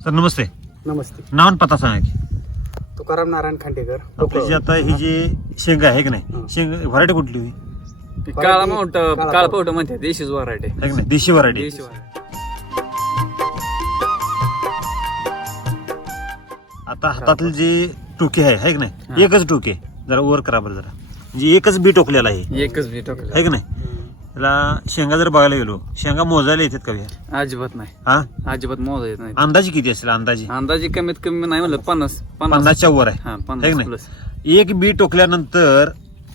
Sir नमस्ते. नमस्ते. नाव आणि पत्ता सांगा की. तुकाराम नारायण खांडेकर आपली जी आता ही जी शेंगा आहे की नाही. शेंग व्हरायटी कुठली होती? काळा माउंट काळा पावट. म्हणते देशीच वरायटे आहे की नाही? देशी व्हरायटी. देशी variety. आता हातातली जी टोके आहे है की नाही. एकच टोके. जरा वर करा बरं जरा. म्हणजे एकच बी टोकलेला आहे. एकच बी टाकलं है की नाही? त्याला शेंगा जर बघायला गेलो शेंगा मोजायला येतात का? अजिबात नाही. हा? अजिबात मोजा येत नाही अंदाजे किती असेल अंदाजे? अंदाजे कमीत कमी नाही म्हणलं पन्नास पन्नासच्या वर आहे. हा है की पन्नास नाही? प्लस एक बी टोकल्यानंतर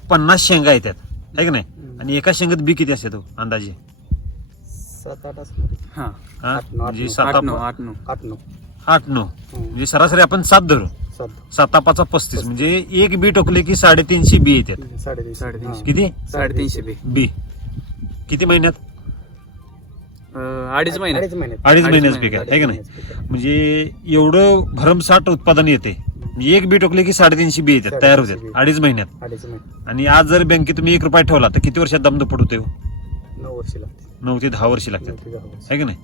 पन्नास शेंगा येतात. है की नाही? आणि एका शेंगात बी किती असते तो अंदाजे? सात आठ असणार. हा. हा? आठ नऊ, म्हणजे नऊ. सात आठ नऊ आप- आठ नऊ. आठ नऊ. आठ नऊ. सरासरी आपण सात धरू. सात. सातापाचा पस्तीस. म्हणजे एक बी टोकले की साडेतीनशे बी येतात. साडेतीनशे. साडेतीनशे. किती? साडेतीनशे बी. बी. किती महिन्यात? अं, अडीच महिने. अडीच महिन्यात अडीच अडीच महिन्याच महिने, पीक आहे है की नाही? आहे. म्हणजे एवढं भरमसाठ उत्पादन येते. म्हणजे एक बी टोकले की साडेतीनशे बी येतात तयार होतात. साडेतीनशे. अडीच महिन्यात. अडीच महिने. आणि आज जर बँकेत तुम्ही एक रुपया ठेवला तर किती वर्षात दमदपट होते हो? नऊ वर्ष लागते नऊ ते दहा वर्षे लागतात. नऊ ते दहा वर्ष. है की नाही?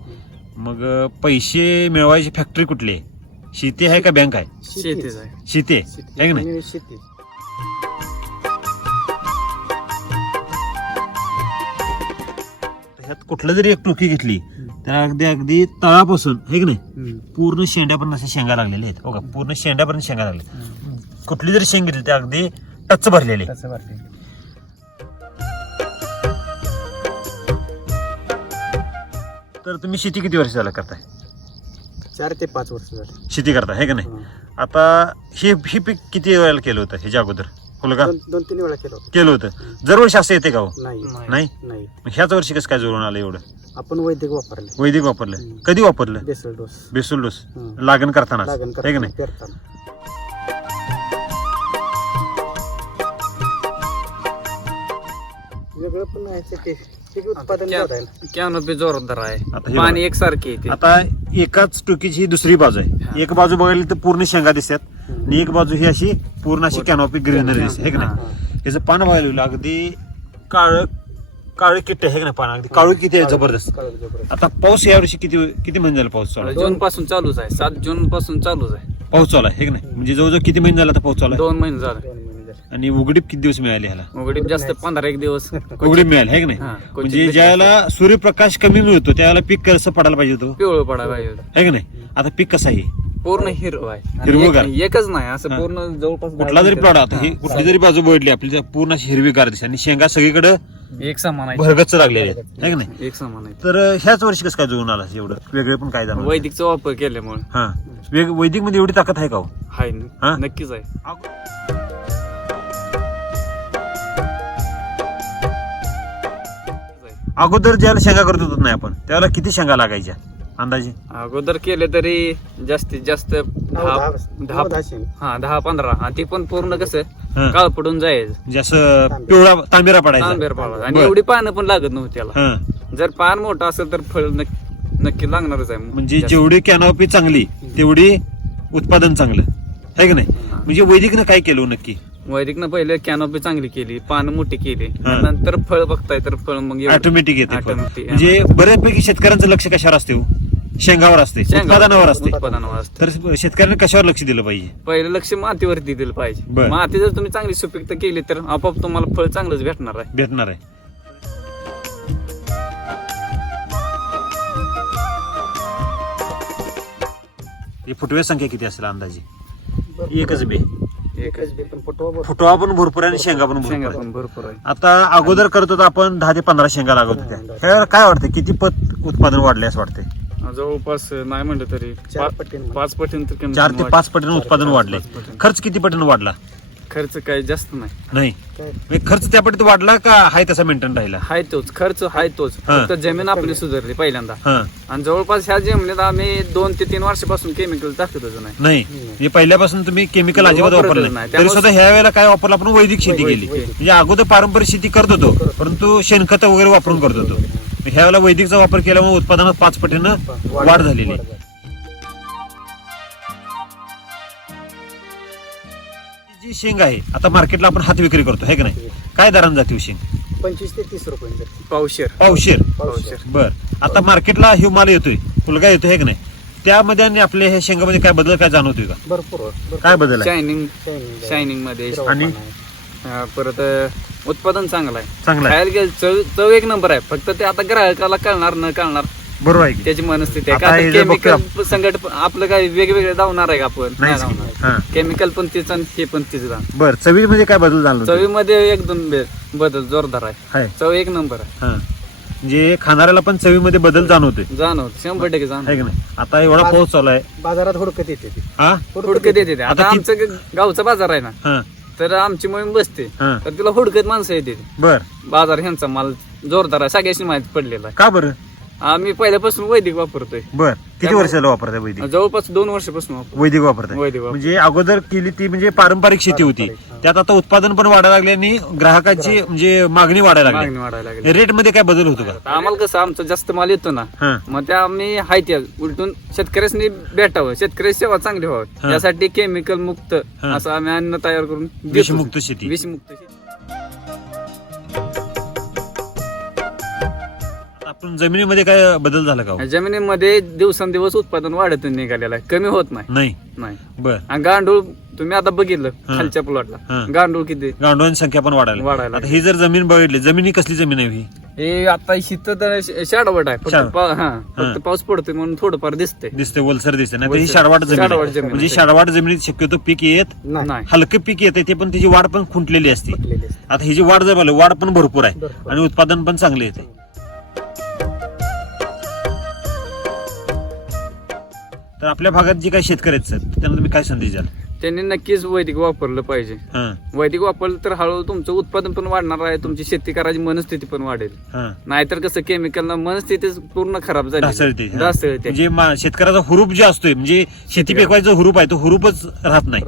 मग अं, पैसे मिळवायची फॅक्टरी कुठली आहे? शेती आहे का बँक आहे? शेतीच आहे. शेती आहे. है की नाही? आणि शेती. ह्यात कुठलं जरी एक टोकी घेतली तर अगदी अगदी तळापासून है की नाही. पूर्ण शेंड्यापर्यंत अशा शेंगा लागलेल्या आहेत. बघा पूर्ण शेंड्यापर्यंत शेंगा लागल्या कुठली जरी शेंग घेतली ते अगदी टच भरलेली. तर तुम्ही शेती किती वर्ष झाला करताय? चार ते पाच वर्ष झाले. शेती करताय है का नाही. आता हे हे पीक किती वेळेला केलं होतं ह्याच्या अगोदर? फुलगा दोन दोन तीन वेळा केलं होतं. केलं होतं. दरवर्षी असं येते का हो? नाही. नाही. नाही. नाही मग ह्याच वर्षी कसं काय जोडून आलं एवढं? आपण वैदिक वापरले. वैदिक वापरलं. कधी वापरलं? Basal dose. Basal dose. लागण करताना लागण है का करताना नाही पेरताना. वेगळं पण आहे ते उत्पादन. कॅनोपी जोरदार आता आहे. हे पाणी बघा. एकसारखे येते आता एकाच टोकीची ही दुसरी बाजू आहे. एक बाजू बघायला तर पूर्ण शेंगा दिसतात. आणि एक बाजू ही अशी पूर्ण अशी. कॅनॉपी ग्रीनरी दिसते है का नाही? हा. याचं पान बघायला लागलं अगदी काळ काळ किट्ट आहे का नाही पान? अगदी काळू किती आहे जबरदस्त. आता पाऊस यावर्षी किती किती महिने झाला पाऊस चालू आहे? जून पासून चालूच आहे. सात जून पासून चालूच आहे. पाऊस चालू आहे हे का नाही? म्हणजे जवळजवळ किती महिने झाला आता पाऊस चालू दोन महिने झाले. आणि उघडीप किती दिवस मिळाले ह्याला? उघडीप जास्त पंधरा एक दिवस. उघडीप मिळाले है का नाही? हा, क्वचित म्हणजे ज्यावेळेला सूर्यप्रकाश कमी मिळतो त्यावेळेला पीक कसं पडायला पाहिजे होतं? पिवळं पडायला पाहिजे है का नाही? आता पीक कसं आहे? पूर्ण हिरव आहे. हिरवंगार. एक- एकच नाही असं. पूर्ण जवळपास कुठला जरी प्लॉट आता ही. कुठली जरी बाजू बघितली आपली तर पूर्ण अशी हिरवीगार दिसते. आणि शेंगा सगळीकडे एक समान आहे. भरगच्च लागलेले आहेत. है का नाही? एक समान आहे तर ह्याच वर्षी कसं काय जुळून आला एवढं? वेगळे पण काय जाणार वैदिकचा वापर केल्यामुळे. हा. वेग वैदिकमध्ये एवढी ताकद आहे का हो? हाय हा? नक्कीच आहे. अगोदर ज्याला शेंगा करत होतो नाही आपण त्यावेळेला किती शेंगा लागायच्या? अंदाजे अगोदर केले तरी जास्तीत जास्त दहा. हा पंधरा आणि ते पण पूर्ण कसं हा. काळ पडून जायचं म्हणजे असं पिवळा तांबेरा पडायचा तांबेर पाडा आणि. एवढी पानं पण लागत नव्हती त्याला हा जर पान मोठं असेल तर फळ नक्की नक्की लागणारच आहे म्हणजे जास्त. जेवढी कॅनॉपी चांगली तेवढी उत्पादन चांगलं आहे का नाही हा. म्हणजे वैदिकनं काय केलं हो नक्की वैदिकनं पहिले कॅनोपी चांगली केली पानं मोठी केली हा. नंतर फळ बघताय तर फळ मग एवढं- ऑटोमॅटिक येते फळ. Automatic. म्हणजे बऱ्यापैकी शेतकऱ्यांचं लक्ष कशावर असते हो? शेंगावर असते उत्पादनावर असते. उत्पादनावर असते. तर शेतकऱ्यांनी कशावर लक्ष दिलं पाहिजे? पहिले लक्ष मातीवरती दिलं बरं. पाहिजे माती जर तुम्ही चांगली सुपीकता केली तर आपोआप तुम्हाला फळ चांगलंच भेटणार आहे. भेटणार आहे. ही फुटवे संख्या किती असेल अंदाजे? एकच बे. एकच बी पण फुटवा पण भरपूर आहे आणि शेंगा पण शेंगा भरपूर आहे. पण भरपूर आहे. आता अगोदर करत होतो आपण दहा ते पंधरा शेंगा लागत होत्या. ह्यावेळेला काय वाटतं किती पत उत्पादन वाढले असं वाटतंय? जवळपास नाही म्हणलं तरी चार पा- पटीनं. पाच पटीन तर चार ते पाच पटीने उत्पादन वाढले पाच पटीनं. खर्च किती पटीने वाढला? खर्च काही जास्त नाही. नाही. काय? म्हणजे खर्च त्या पटीत वाढला का हाय तसा मेंटेन राहिला? हाय तोच खर्च हाय तोच. हा. फक्त जमीन आपली सुधारली पहिल्यांदा. हा. आणि जवळपास ह्या जमिनीत आम्ही दोन ते तीन वर्षापासून केमिकल टाकतच नाही. नाही. म्हणजे पहिल्यापासून तुम्ही केमिकल अजिबात वापरतच वापरलं नाही. नाही. तरी त्यामुळे- सुद्धा ह्या वेळेला काय वापरलं? आपण वैदिक शेती केली. वैदिक. म्हणजे अगोदर पारंपरिक शेती करत होतो परंतु शेणखत वगैरे वापरून करत होतो. ह्या वेळेला वैदिकचा वापर केल्यामुळे उत्पादनात पाच पटीनं वाढ झालेली आहे. जी शेंग आहे आता मार्केटला आपण हात विक्री करतो है की नाही? काय दराने जाते हो शेंग? पंचवीस ते तीस रुपये जाते. पावशेर. पावशेर. पावशेर. बर. आता मार्केटला ह्यो माल येतोय फुलगा येतोय है की नाही? त्यामध्ये आणि आपल्या ह्या शेंगामध्ये काय बदल काय जाणवतोय का? भरपूर. काय बदल आहे? शायनिंग. शायनिंगमध्ये. आणि? अं, परत उत्पादन चांगलं आहे. चांगला आहे. खायला गेलं चव चव एक नंबर आहे. फक्त ते आता ग्राहकाला कळणार न कळणार. बरोबर आहे की. त्याची मनस्थिती आहे. आता का हे जे बघतोय केमिकल संकट आपलं काय वेगवेगळे धावणार आहे का आपण? नाही नाहीच की. धावणार. हा. केमिकल पण तीच आणि हे पण तीच बर चवीमध्ये काय बदल झाला? चवीमध्ये एक दोन बे- बदल जोरदार आहे. चव एक नंबर आहे. हा. म्हणजे खाणाऱ्याला पण चवीमध्ये बदल जाणवतोय. जाणवत शंभर टक्के आहे जाणवत नाही? आता एवढा पाऊस चालू आहे. बाजारात हुडकत येते ती. हा? हुडकत येते ते. आता आता ती- आमचं ग- गावचा बाजार आहे ना. हा. तर आमची मोहीम बसते. हा. तर तिला हुडकत माणसं येते बर. बाजार ह्यांचा माल जोरदार आहे. सगळ्याशी माहिती पडलेला आहे. का बरं? आम्ही पहिल्यापासून वैदिक वापरतोय. बर किती त्यामुळे- वर्षाला वापरताय वैदिक? जवळपास दोन वर्षापासून वापरतो वैदिक वापरताय. वैदिक वापर म्हणजे अगोदर केली ती म्हणजे पारंपरिक शेती होती. पारंपरिक, हा. त्यात आता उत्पादन पण वाढायला लागले आणि ग्राहकाची म्हणजे मागणी वाढायला मागणी लागली वाढायला लागली. रेटमध्ये काय बदल होतो का? आता आम्हाला कसं आमचा जास्त माल येतो ना हा. मग त्या आम्ही हाय त्या उलटून शेतकऱ्यांनी भेटावं. शेतकऱ्याची सेवा चांगली हा. व्हावी यासाठी केमिकल मुक्त हा. असं आम्ही अन्न तयार करून देतो. विषमुक्त शेती. विषमुक्त शेती. जमिनीमध्ये काय बदल झाला का हो? जमिनीमध्ये दिवसेंदिवस उत्पादन वाढत निघालेलं आहे. कमी होत नाही. नाही? नाही. बर. आणि गांडूळ तुम्ही आता बघितलं. खालच्या हा. प्लॉटला गांडूळ किती? गांडोळांची संख्या पण वाढायला वाढायला आता ही जर जमीन बघितली जमिनी कसली जमीन आहे ही? हे आता शीत तर श- शाडवट आहे. फक्त शाड- पा- हा. हा. फक्त पाऊस पडतोय म्हणून थोडंफार दिसतंय. दिसते वलसर दिसते नाही तर ही वलसर. शाडवाट जमीन शाडवाट आहे. जमीन म्हणजे आहे. शाडवाट जमिनीत शक्यतो पीक येत नाही. हलकं पीक येते ते पण त्याची वाढ पण खुंटलेली असते. आता ही जी वाढ जर वाढ पण भरपूर आहे. आणि उत्पादन पण चांगले येते. तर आपल्या भागात जे काही शेतकरी आहेत सर त्यांना तुम्ही काय संदेश द्याल? त्यांनी नक्कीच वैदिक वापरलं पाहिजे. हा. वैदिक वापरलं तर हळूहळू तुमचं उत्पादन पण वाढणार आहे तुमची शेती करायची मनस्थिती पण वाढेल. हा. नाहीतर कसं केमिकल मनस्थिती पूर्ण खराब झाली. ढासळते हा. ढासळते. म्हणजे मा- शेतकऱ्याचा हुरूप जे असतोय म्हणजे शेती पेकवायचा हुरूप आहे तो हुरूपच राहत नाही.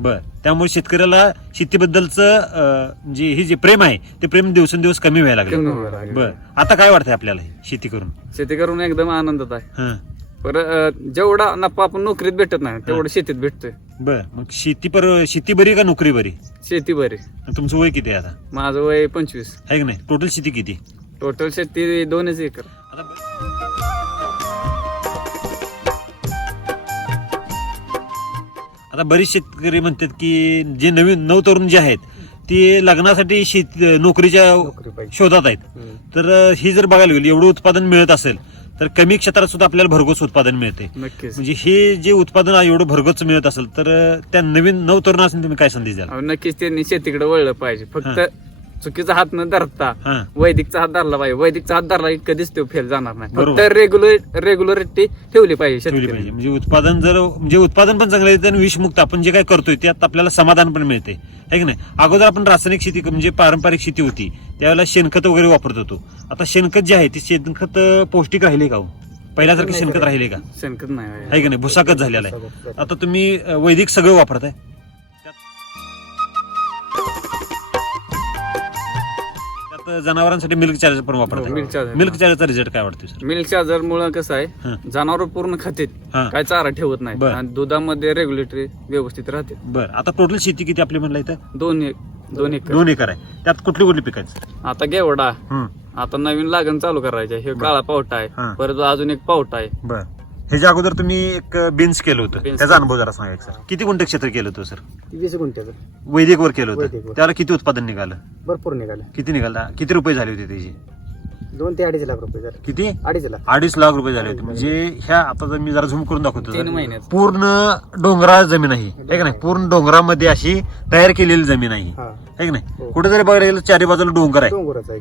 बर. त्यामुळे शेतकऱ्याला शेतीबद्दलचं अं, जे हे जे प्रेम आहे ते प्रेम दिवसेंदिवस कमी व्हायला कमी लागले व्हायला लागले. बर. आता काय वाटतंय आपल्याला हे शेती करून? शेती करून एकदम आनंदात आहे. हा. पर अं, जेवढा नफा आपण नोकरीत भेटत नाही तेवढं शेतीत भेटतोय. बर मग शेती पर शेती बरी का नोकरी बरी? शेती बरी. तुमचं वय किती आहे आता? माझं वय पंचवीस. आहे की नाही? टोटल शेती किती? टोटल शेती दोनच एकर. आता आता बरीच शेतकरी म्हणतात की जे नवीन नवतरुण जे आहेत ते लग्नासाठी शेत नोकरीच्या नोकरी पाहिजे. शोधात आहेत. तर अं, ही जर बघायला गेली एवढं उत्पादन मिळत असेल तर कमी क्षेत्रात सुद्धा आपल्याला भरघोस उत्पादन मिळते. नक्कीच. म्हणजे हे जे उत्पादन एवढं भरघोस मिळत असेल तर त्या नवीन नवतरुणासून तुम्ही काय संदेश द्याल? नक्कीच त्यांनी शेतीकडे वळलं पाहिजे. फक्त चुकीचा हात न धरता हा. वैदिकचा हात धरला पाहिजे. वैदिकचा हात धरला की कधीच तो फेल जाणार नाही. फक्त बरोबर. रेग्युलर रेग्युलरिटी ठेवली पाहिजे ठेवली शेतकरी पाहिजे. म्हणजे उत्पादन जर म्हणजे उत्पादन पण चांगलं येतं आणि विषमुक्त आपण जे काय करतोय त्यात आपल्याला समाधान पण मिळते. आहे की नाही? अगोदर आपण रासायनिक शेती म्हणजे पारंपरिक शेती होती. त्यावेळेला शेणखत वगैरे वापरत होतो. आता शेणखत जे आहे ते शेणखत पौष्टिक राहिले का हो? पहिल्यासारखे शेणखत? राहिले का? शेणखत नाही. आहे की नाही? भुसाकत झालेला आहे. आता तुम्ही अं, वैदिक सगळं वापरताय? जनावरांसाठी मिल्क चार्जर पण milk वापरताय charger. मिल्क चार्जरचा रिझल्ट काय वाटतोय सर मिल्क चार्जर मुळे कसं हा. आहे जनावर पूर्ण खातेत हा. काय चारा ठेवत नाही बर. आणि दुधामध्ये रेग्युलेटरी व्यवस्थित राहते. बरं. आता टोटल शेती किती आपली म्हणलं इथं? दोन एक दोन एक दोन एकर आहे. त्यात कुठली कुठली पिकायचं आता गेवडा. आता नवीन लागण चालू करायचे हे काळा पावटा हा. आहे परत अजून एक पावटा आहे. बर. ह्याच्या अगोदर तुम्ही एक बिन्स केलं होतं. Beans. त्याचा अनुभव जरा सांगा एक सर. किती गुंठ क्षेत्र केलं होतं सर? वीस गुंठ्याचं वैदिक वर केलं होतं. वैदिकवर. त्याला किती उत्पादन निघालं? भरपूर निघाले. किती निघालं किती रुपये झाले होते त्याचे? दोन ते अडीच लाख रुपये झाले. किती? अडीच लाख. अडीच लाख रुपये झाले होते. म्हणजे ह्या आता जर मी जरा झूम करून दाखवतो तीन जरा. महिन्यात. पूर्ण डोंगराळ जमीन आहे. है का नाही? पूर्ण डोंगरामध्ये अशी तयार केलेली जमीन आहे. हा. है की नाही? हो. कुठे जरी बघायला गेलं चारी बाजूला डोंगर आहे. डोंगरच आहे.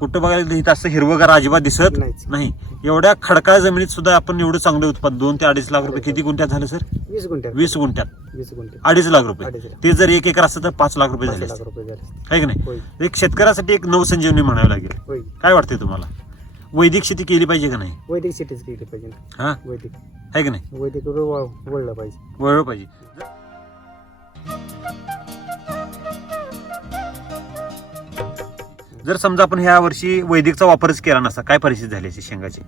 कुठं बघायला इथं असं हिरवगार अजिबात दिसत नाहीच. नाही. एवढ्या खडकाळ जमिनीत सुद्धा आपण एवढं चांगलं उत्पादन दोन ते अडीच लाख रुपये किती गुंठ्यात झालं सर? वीस गुंठ्यात. वीस गुंठ्यात. वीस गुंठे अडीच लाख रुपये. लाख. ते जर एक एकर असतं तर पाच लाख रुपये पाच झाले लाख असते रुपये झाले आहे की नाही? होय. एक शेतकऱ्यासाठी एक नवसंजीवनी म्हणावं लागेल. होय. काय वाटतंय तुम्हाला? वैदिक शेती केली पाहिजे का नाही? वैदिक शेतीच केली पाहिजे हा? वैदिक. आहे की नाही? वैदिक वळलं पाहिजे. वळलं पाहिजे. जर समजा आपण ह्या वर्षी वैदिकचा वापरच केला नसता काय परिस्थिती झाली असती शेंगाची?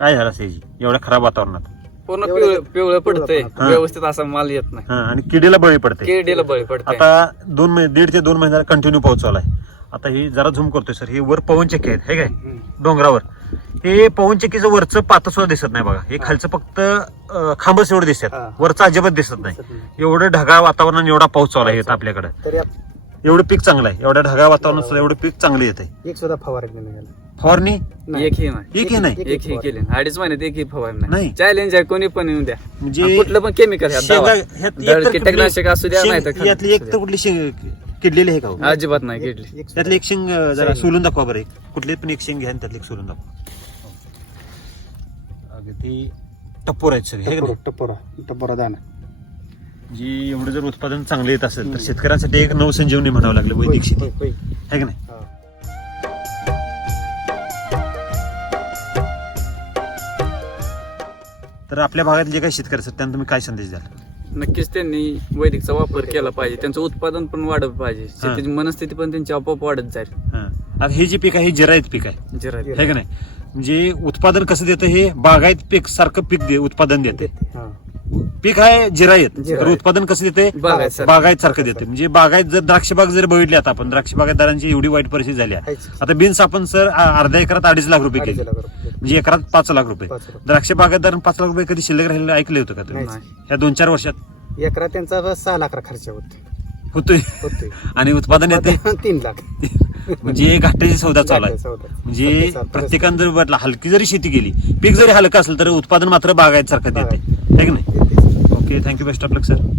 काय झालं असायची एवढ्या खराब वातावरणात. पूर्ण पिवळं पिवळं पडतंय. व्यवस्थित असा माल येत नाही. हा आणि किडीला बळी पडते केडीला बळी पडतंय. आता दोन महिने दीड ते दोन महिन्याला कंटिन्यू पाऊस चालू आहे. आता ही जरा झूम करतोय सर हे वर पवन चक्की आहेत हे काय? डोंगरावर. हे पवन चक्कीचं वरचं पात सुद्धा दिसत नाही बघा. हे खालचं फक्त अं, खांबच एवढं दिसतात. हा. वरचं अजिबात दिसत नाही. एवढं ढगाळ वातावरण एवढा पाऊस चालू आहे इथं आपल्याकडे. तरी आप- एवढं पीक चांगलं आहे. एवढ्या ढगाळ वातावरणात सुद्धा एवढं पीक चांगलं येत आहे एक सुद्धा फवारणी फवारणी? नाही. एकही नाही. एक हे नाही. एक- एकही केले अडीच महिन्यात एकही फवारणी नाही. नाही. चॅलेंज आहे कोणी पण येऊन द्या. म्हणजे कुठलं पण केमिकल शेंगा ह्यात एक दर तर कीटकनाशक असू द्या नाही यातली एक तर कुठली शेंग किडलेली आहे का हो? अजिबात नाही एक सुद्धा- त्यातली एक शेंग अं, जरा. सोलून दाखवा बरं एक. कुठली पण एक शेंग घ्या आणि त्यातली एक सोलून दाखवा. अगदी टप्पोर आहेत सगळे हे का टपोरा नाही? टपोरा. टपोरा दाना जी एवढं जर उत्पादन चांगलं येत असेल तर शेतकऱ्यांसाठी एक नवसंजीवनी म्हणावं लागलं वैदिक शेती. आहे का नाही? हा. तर आपल्या भागात जे काही शेतकरी असतात त्यांना तुम्ही काय संदेश द्याल? नक्कीच त्यांनी वैदिकचा वापर केला पाहिजे. त्यांचं उत्पादन पण वाढत पाहिजे. शेतीची मनस्थिती पण त्यांची आपोआप वाढत जाईल. हा. आता हे जे पीक आहे हे जिरायत पीक आहे. जिरा है का नाही? म्हणजे उत्पादन कसं देतं हे? बागायत पीक सारखं पीक दे उत्पादन देते. हा. पीक आहे जिरायत तर. उत्पादन कसं देते? बागायत सारखं. बागायत सारखं देते. म्हणजे बागायत जर द्राक्ष बाग जर बघितली आता आपण द्राक्ष बागायतदारांची एवढी वाईट परिस्थिती झाली आहे. आता बीन्स आपण सर अर्ध्या एकरात अडीच लाख रुपये अडीच केले. लाख रुपये. म्हणजे एकरात पाच लाख रुपये. पाच. द्राक्ष बागायतदार पाच लाख रुपये कधी शिल्लक राहिलेलं ऐकले होतं का तुम्ही? नाही. या दोन चार वर्षात. एकरा त्यांचा सहा लाख खर्च होतो होतोय. आणि उत्पादन येते? तीन लाख. म्हणजे घाटाची सौदा चालू आहे. म्हणजे प्रत्येकानं जर बदला हलकी जरी शेती केली पीक जरी हलकं असेल तर उत्पादन मात्र बागायत सारखं देते. आहे की नाही? परिस्थिती. Okay thank you best of luck sir